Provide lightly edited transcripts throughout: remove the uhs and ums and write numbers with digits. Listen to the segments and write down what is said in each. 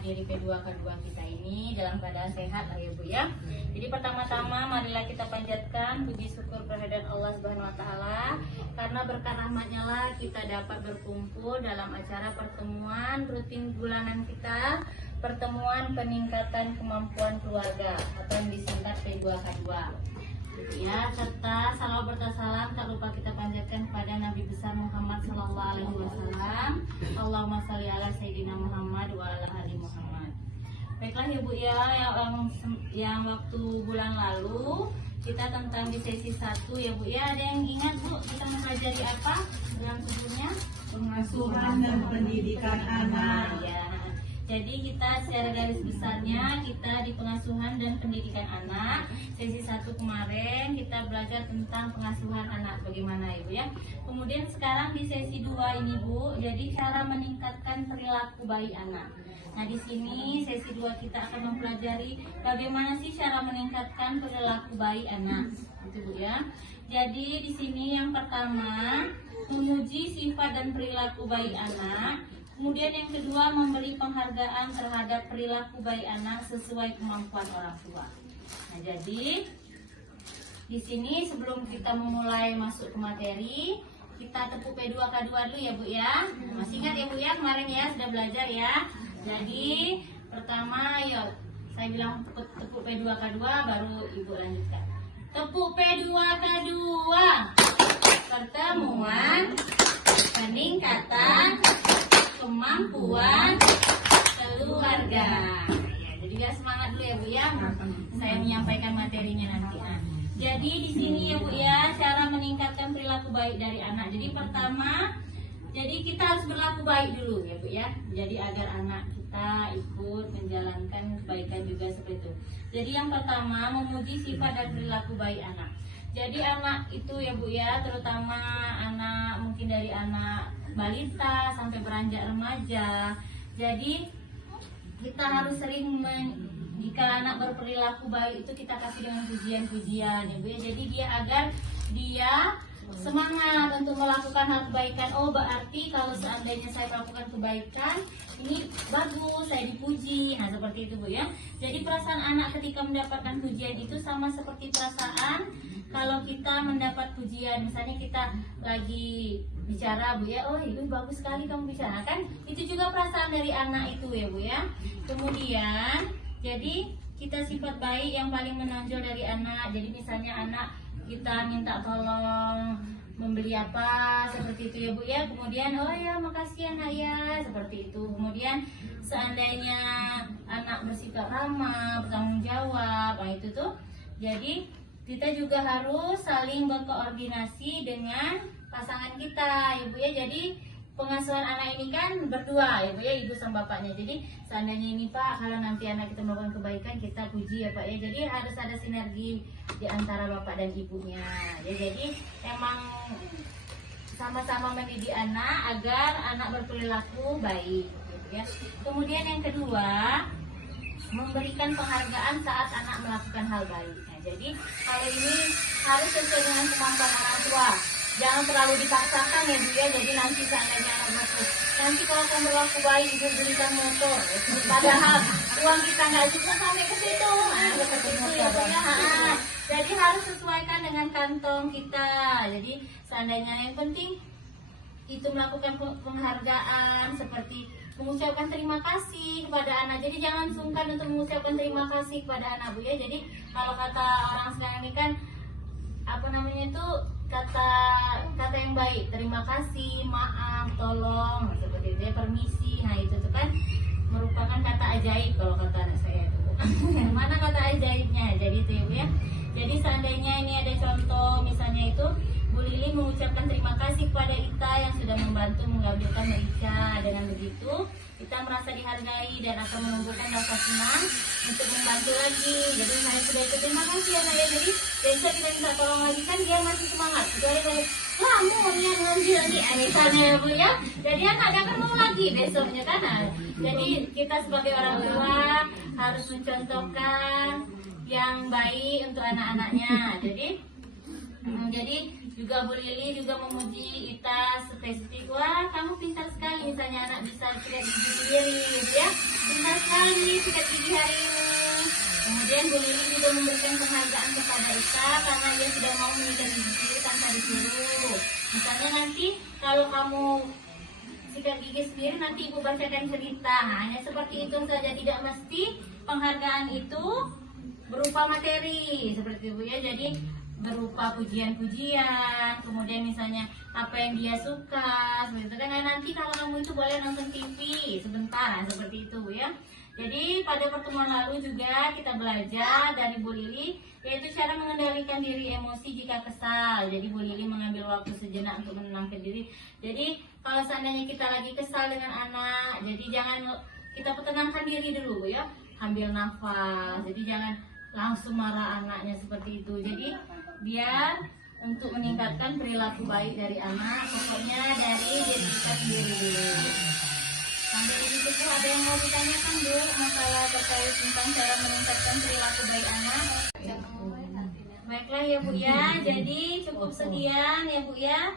menghadiri P2K2 kita ini dalam keadaan sehat lah ya Bu ya. Jadi pertama-tama marilah kita panjatkan puji syukur kehadirat Allah Subhanahu wa taala, karena berkah rahmatnya lah kita dapat berkumpul dalam acara pertemuan rutin bulanan kita, pertemuan peningkatan kemampuan keluarga atau yang disingkat P2K2. Ya, serta salawat bertasalam tak lupa kita panjatkan kepada Nabi besar Muhammad sallallahu alaihi wasallam. Allahumma shalli ala sayyidina Muhammad wa ala ali Muhammad. Baiklah ya Bu ya, yang waktu bulan lalu kita tentang di sesi 1 ya Bu ya. Ada yang ingat Bu kita mempelajari apa bulan sebelumnya? Pengasuhan dan pendidikan anak. Ya. Jadi kita secara garis besarnya kita di pengasuhan dan pendidikan anak. Sesi 1 kemarin kita belajar tentang pengasuhan anak bagaimana Ibu ya. Kemudian sekarang di sesi 2 ini Bu, jadi cara meningkatkan perilaku baik anak. Nah, di sini sesi 2 kita akan mempelajari bagaimana sih cara meningkatkan perilaku baik anak. Gitu Bu ya. Jadi di sini yang pertama memuji sifat dan perilaku baik anak. Kemudian yang kedua memberi penghargaan terhadap perilaku baik anak sesuai kemampuan orang tua. Nah, jadi di sini sebelum kita memulai masuk ke materi, kita tepuk P2K2 dulu ya Bu ya. Masih ingat ya Bu ya, kemarin ya sudah belajar ya. Jadi pertama yuk saya bilang tepuk P2K2 baru Ibu lanjutkan. Tepuk P2K2. Pertemuan peningkatan kemampuan keluarga. Ya, jadi biar semangat dulu ya Bu ya. Saya menyampaikan materinya nanti. Nah, jadi di sini ya Bu ya, cara meningkatkan perilaku baik dari anak. Jadi pertama, jadi kita harus berlaku baik dulu ya Bu ya. Jadi agar anak kita ikut menjalankan kebaikan juga seperti itu. Jadi yang pertama memuji sifat dan perilaku baik anak. Jadi anak itu ya Bu ya, terutama anak mungkin dari anak balita sampai beranjak remaja. Jadi kita harus sering jika anak berperilaku baik itu kita kasih dengan pujian-pujian ya Bu ya. Jadi dia agar dia semangat untuk melakukan hal kebaikan. Oh, berarti kalau seandainya saya melakukan kebaikan ini bagus, saya dipuji. Nah, seperti itu Bu ya. Jadi perasaan anak ketika mendapatkan pujian itu sama seperti perasaan kalau kita mendapat pujian. Misalnya kita lagi bicara Bu ya, oh itu bagus sekali kamu bicara, kan itu juga perasaan dari anak itu ya Bu ya. Kemudian jadi kita sifat baik yang paling menonjol dari anak. Jadi misalnya anak kita minta tolong membeli apa seperti itu ya Bu ya. Kemudian oh ya makasih anak ya, seperti itu. Kemudian seandainya anak bersikap ramah, bertanggung jawab, nah itu tuh. Jadi kita juga harus saling berkoordinasi dengan pasangan kita ya Bu ya. Jadi pengasuhan anak ini kan berdua ya Bu ya, ibu sama bapaknya. Jadi seandainya ini Pak, kalau nanti anak kita melakukan kebaikan kita puji ya Pak ya. Jadi harus ada sinergi di antara bapak dan ibunya ya. Jadi emang sama-sama mendidik anak agar anak berperilaku baik gitu ya. Kemudian yang kedua memberikan penghargaan saat anak melakukan hal baik. Nah, jadi hal ini harus sesuai dengan kemampuan orang tua. Jangan terlalu dipaksakan ya Bu ya. Jadi nanti seandainya anak masuk, nanti kalau kamu berlaku baik ibu belikan motor. Padahal uang kita nggak cukup sampai ke situ. Nah, seperti itu ya Bu ya. Jadi harus sesuaikan dengan kantong kita. Jadi seandainya yang penting itu melakukan penghargaan seperti mengucapkan terima kasih kepada anak. Jadi jangan sungkan untuk mengucapkan terima kasih kepada anak Bu ya. Jadi kalau kata orang sekarang ini kan apa namanya itu kata yang baik, terima kasih, maaf, tolong, seperti itu ya, permisi. Nah itu tuh kan merupakan kata ajaib kalau kata anak saya itu. Mana kata ajaibnya? Jadi itu ya Bu ya. Jadi seandainya ini ada contoh misalnya itu Bu Lili mengucapkan terima kasih kepada Ita yang sudah membantu menggambarkan Ica. Dengan begitu kita merasa dihargai dan akan menumbuhkan rasa senang untuk membantu lagi. Jadi saya sudah itu terima kasih ya saya. Jadi besok kita minta tolong lagi kan dia masih semangat. Kecuali dari kamu niat ngambil lagi misalnya ya Bu ya. Jadi anak akan mau lagi besoknya kan. Jadi kita sebagai orang tua harus mencontohkan yang baik untuk anak-anaknya. Jadi juga Bu Lili juga memuji Ita spesifik. Wah kamu pintar sekali, misalnya anak bisa tidak gigi sendiri ya, pintar sekali sikat gigi hari ini. Kemudian Bu Lili juga memberikan penghargaan kepada Ika karena dia sudah mau menyikat gigi sendiri tanpa disuruh. Misalnya nanti kalau kamu sikat gigi sendiri, nanti Ibu bacakan cerita. Nah, hanya seperti itu saja, tidak mesti penghargaan itu berupa materi seperti itu ya. Jadi berupa pujian-pujian, kemudian misalnya apa yang dia suka, seperti itu kan. Nah, nanti kalau kamu itu boleh nonton TV sebentar, nah, seperti itu ya. Jadi pada pertemuan lalu juga kita belajar dari Bu Lili, yaitu cara mengendalikan diri emosi jika kesal. Jadi Bu Lili mengambil waktu sejenak untuk menenangkan diri. Jadi kalau seandainya kita lagi kesal dengan anak, jadi jangan, kita tenangkan diri dulu ya, ambil nafas. Jadi jangan langsung marah anaknya seperti itu. Jadi biar untuk meningkatkan perilaku baik dari anak, pokoknya dari diri kita sendiri dulu. Sampai ini Bu, ada yang mau ditanyakan Bu, masalah terkait tentang cara meningkatkan perilaku baik anak? Baiklah ya Bu ya, jadi cukup sekian ya Bu ya,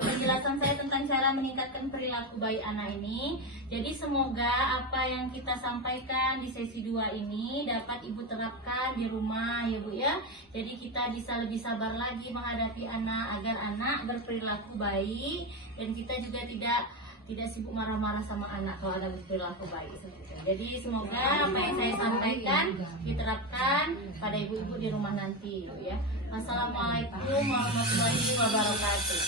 penjelasan saya tentang cara meningkatkan perilaku baik anak ini. Jadi semoga apa yang kita sampaikan di sesi 2 ini dapat Ibu terapkan di rumah ya Bu ya. Jadi kita bisa lebih sabar lagi menghadapi anak agar anak berperilaku baik, dan kita juga tidak sibuk marah-marah sama anak kalau ada berperilaku baik. Jadi semoga apa yang saya sampaikan diterapkan pada ibu-ibu di rumah nanti ya. Wassalamualaikum warahmatullahi wabarakatuh.